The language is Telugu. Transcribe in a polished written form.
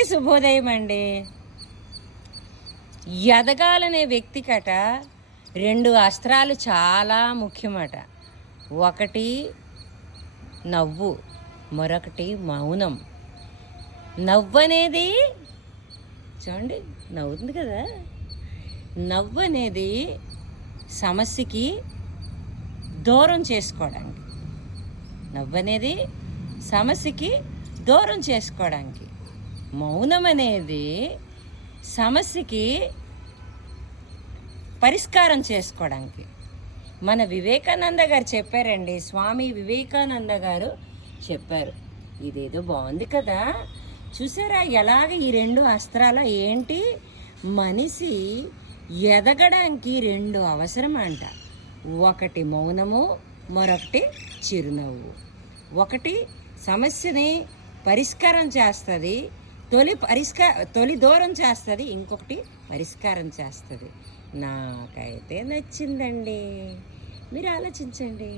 అందరికీ శుభోదయం అండి. ఎదగాలనే వ్యక్తికట 2 అస్త్రాలు చాలా ముఖ్యమట. ఒకటి నవ్వు, మరొకటి మౌనం. నవ్వు అనేది చూడండి, నవ్వుతుంది కదా. నవ్వు అనేది సమస్యకి దూరం చేసుకోవడానికి, నవ్వు అనేది సమస్యకి దూరం చేసుకోవడానికి, మౌనం అనేది సమస్యకి పరిష్కారం చేసుకోవడానికి. మన వివేకానంద గారు చెప్పారండి, స్వామి వివేకానంద గారు చెప్పారు. ఇదేదో బాగుంది కదా, చూసారా ఎలాగ ఈ 2 అస్త్రాలు ఏంటి? మనిషి ఎదగడానికి 2 అవసరం అంట. ఒకటి మౌనము, మరొకటి చిరునవ్వు. ఒకటి సమస్యని పరిష్కారం చేస్తుంది, తొలి దూరం చేస్తుంది, ఇంకొకటి పరిష్కారం చేస్తుంది. నాకైతే నచ్చిందండి, మీరు ఆలోచించండి.